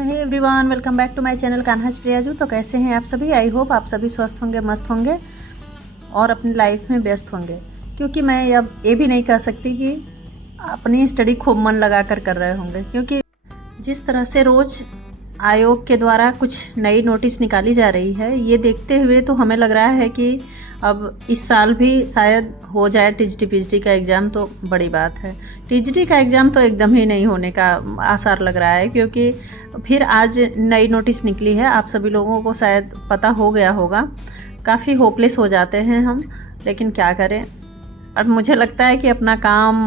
तो hey everyone, welcome back to my channel Kanha Priyaju. तो कैसे हैं आप सभी? आई होप आप सभी स्वस्थ होंगे, मस्त होंगे और अपनी लाइफ में व्यस्त होंगे। क्योंकि मैं अब ये भी नहीं कह सकती कि अपनी स्टडी खूब मन लगा कर रहे होंगे, क्योंकि जिस तरह से रोज़ आयोग के द्वारा कुछ नई नोटिस निकाली जा रही है, ये देखते हुए तो हमें लग रहा है कि अब इस साल भी शायद हो जाए टीजीटी पीजीटी का एग्ज़ाम, तो बड़ी बात है। टीजीटी का एग्ज़ाम तो एकदम ही नहीं होने का आसार लग रहा है, क्योंकि फिर आज नई नोटिस निकली है। आप सभी लोगों को शायद पता हो गया होगा। काफ़ी होपलेस हो जाते हैं हम, लेकिन क्या करें। और मुझे लगता है कि अपना काम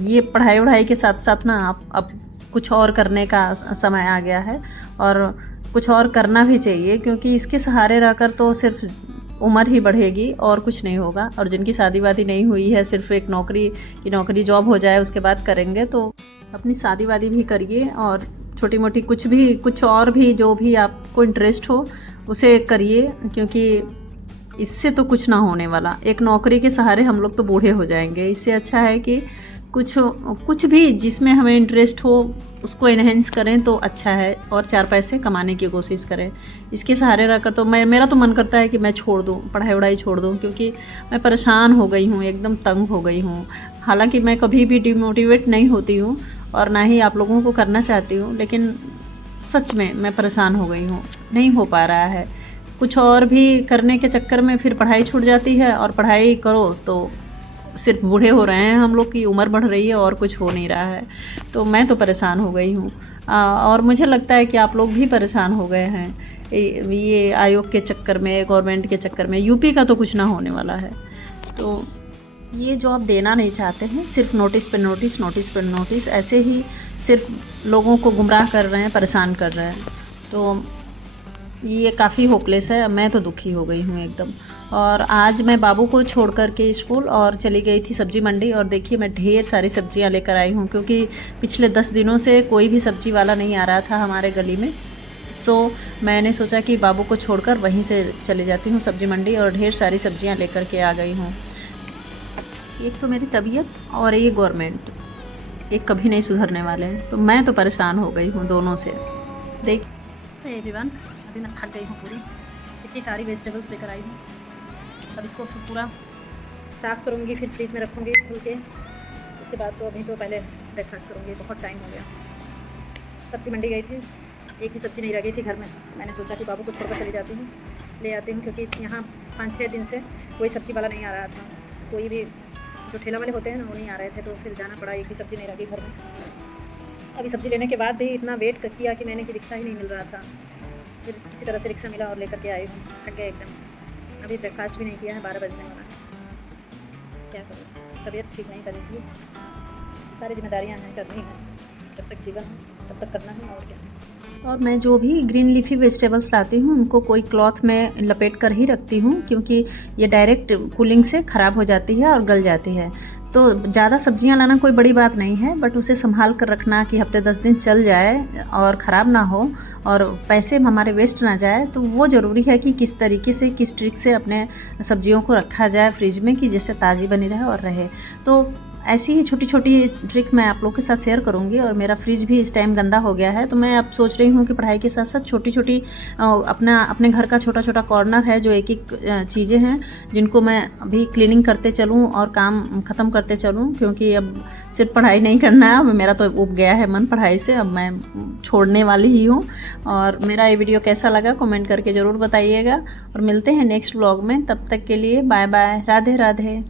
ये पढ़ाई वढ़ाई के साथ साथ ना अब कुछ और करने का समय आ गया है, और कुछ और करना भी चाहिए, क्योंकि इसके सहारे रहकर तो सिर्फ उम्र ही बढ़ेगी और कुछ नहीं होगा। और जिनकी शादी वादी नहीं हुई है, सिर्फ एक नौकरी जॉब हो जाए उसके बाद करेंगे, तो अपनी शादी वादी भी करिए और छोटी मोटी कुछ और भी जो भी आपको इंटरेस्ट हो उसे करिए, क्योंकि इससे तो कुछ ना होने वाला। एक नौकरी के सहारे हम लोग तो बूढ़े हो जाएंगे। इससे अच्छा है कि कुछ भी जिसमें हमें इंटरेस्ट हो उसको एनहेंस करें तो अच्छा है, और 4 पैसे कमाने की कोशिश करें। इसके सहारे रहकर तो मेरा तो मन करता है कि मैं छोड़ दूं, पढ़ाई वढ़ाई छोड़ दूं, क्योंकि मैं परेशान हो गई हूँ, एकदम तंग हो गई हूँ। हालांकि मैं कभी भी डिमोटिवेट नहीं होती हूँ और ना ही आप लोगों को करना चाहती हूँ, लेकिन सच में मैं परेशान हो गई हूँ, नहीं हो पा रहा है। कुछ और भी करने के चक्कर में फिर पढ़ाई छूट जाती है, और पढ़ाई करो तो सिर्फ बूढ़े हो रहे हैं हम लोग की, उम्र बढ़ रही है और कुछ हो नहीं रहा है। तो मैं तो परेशान हो गई हूँ, और मुझे लगता है कि आप लोग भी परेशान हो गए हैं ये आयोग के चक्कर में, गवर्नमेंट के चक्कर में। यूपी का तो कुछ ना होने वाला है। तो ये जॉब देना नहीं चाहते हैं, सिर्फ नोटिस पे नोटिस ऐसे ही सिर्फ लोगों को गुमराह कर रहे हैं, परेशान कर रहे हैं। तो ये काफ़ी होपलेस है। मैं तो दुखी हो गई हूँ एकदम। और आज मैं बाबू को छोड़ कर के स्कूल और चली गई थी सब्जी मंडी, और देखिए मैं ढेर सारी सब्जियां लेकर आई हूँ, क्योंकि पिछले 10 दिनों से कोई भी सब्जी वाला नहीं आ रहा था हमारे गली में। सो मैंने सोचा कि बाबू को छोड़कर वहीं से चली जाती हूँ सब्जी मंडी, और ढेर सारी सब्जियाँ लेकर के आ गई हूँ। एक तो मेरी तबीयत और ये गवर्नमेंट, एक कभी नहीं सुधरने वाले हैं। तो मैं तो परेशान हो गई हूँ दोनों से। देख एवरीवन, अभी मैं थक गई हूँ पूरी। इतनी सारी वेजिटेबल्स लेकर आई हूँ। अब इसको फिर पूरा साफ़ करूँगी, फिर फ्रिज में रखूँगी धुल के। उसके बाद तो अभी तो पहले ब्रेकफास्ट करूँगी, बहुत टाइम हो गया। सब्जी मंडी गई थी, एक भी सब्ज़ी नहीं रह गई थी घर में। मैंने सोचा कि बाबू को छोड़कर चली जाती हूँ, ले आती हूँ, क्योंकि यहाँ 5-6 दिन से कोई सब्ज़ी वाला नहीं आ रहा था। कोई भी जो ठेला वाले होते हैं ना, वो नहीं आ रहे थे, तो फिर जाना पड़ा। एक भी सब्ज़ी नहीं रह गई घर में। अभी सब्ज़ी लेने के बाद भी इतना वेट किया कि मैंने कि रिक्शा ही नहीं मिल रहा था। फिर किसी तरह से रिक्शा मिला और लेकर के आई हूँ। थक गए एकदम। अभी ब्रेकफास्ट भी नहीं किया है, 12 बजने वाला है। क्या करूँ, तबीयत ठीक नहीं करेगी। सारी जिम्मेदारियाँ हैं, करनी है। जब तक जीवन है तब तक करना है, और क्या। और मैं जो भी ग्रीन लीफी वेजिटेबल्स लाती हूँ, उनको कोई क्लॉथ में लपेट कर ही रखती हूँ, क्योंकि ये डायरेक्ट कूलिंग से ख़राब हो जाती है और गल जाती है। तो ज़्यादा सब्जियां लाना कोई बड़ी बात नहीं है, बट उसे संभाल कर रखना कि हफ्ते 10 दिन चल जाए और ख़राब ना हो और पैसे हमारे वेस्ट ना जाए, तो वो ज़रूरी है कि किस तरीके से, किस ट्रिक से अपने सब्जियों को रखा जाए फ्रिज में, कि जैसे ताज़ी बनी रहे और रहे। तो ऐसी ही छोटी छोटी ट्रिक मैं आप लोग के साथ शेयर करूंगी। और मेरा फ्रिज भी इस टाइम गंदा हो गया है, तो मैं अब सोच रही हूँ कि पढ़ाई के साथ साथ छोटी छोटी अपने घर का छोटा छोटा कॉर्नर है, जो एक चीज़ें हैं जिनको मैं अभी क्लीनिंग करते चलूँ और काम ख़त्म करते चलूँ, क्योंकि अब सिर्फ पढ़ाई नहीं करना है। अब मेरा तो उब गया है मन पढ़ाई से, अब मैं छोड़ने वाली ही हूँ। और मेरा ये वीडियो कैसा लगा कमेंट करके ज़रूर बताइएगा, और मिलते हैं नेक्स्ट व्लॉग में। तब तक के लिए बाय बाय, राधे राधे।